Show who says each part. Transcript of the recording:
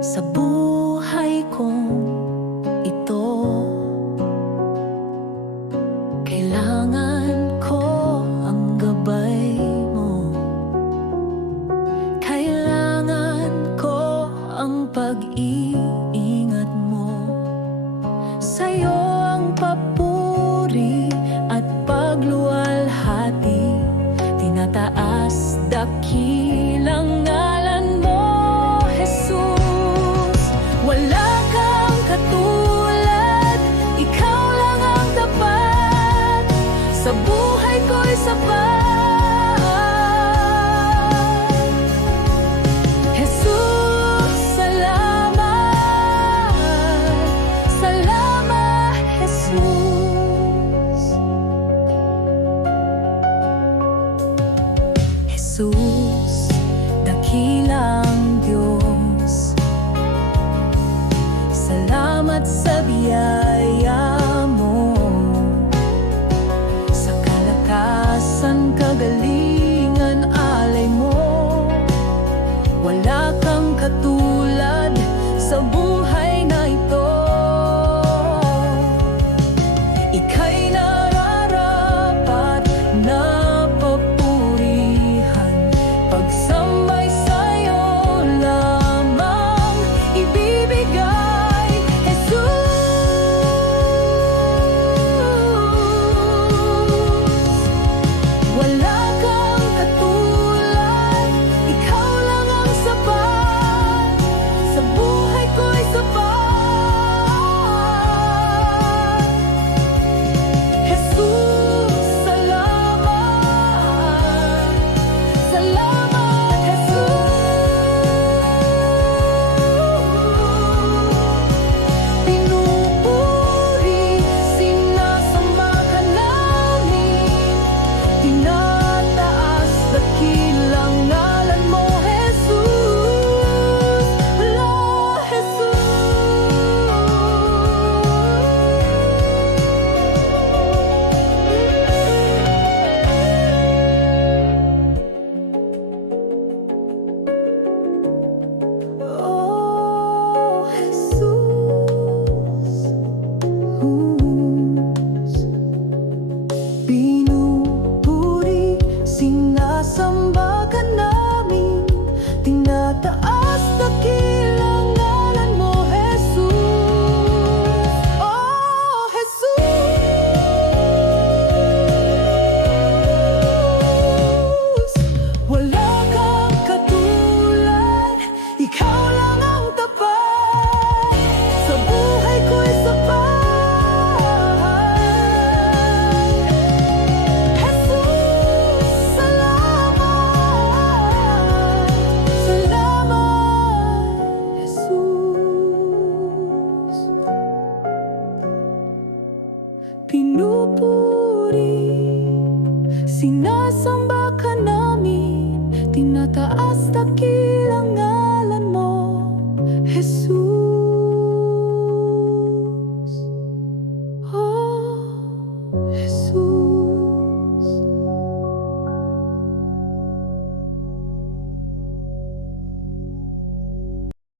Speaker 1: sa buhay kong ito. Kailangan ko ang gabay mo. Kailangan ko ang pag-ibig Sa buhay ko'y sapat. Jesus, salamat. Salamat, Jesus. Jesus, dakilang Sinasamba ka namin Tinataas na kilangalan mo. Jesus.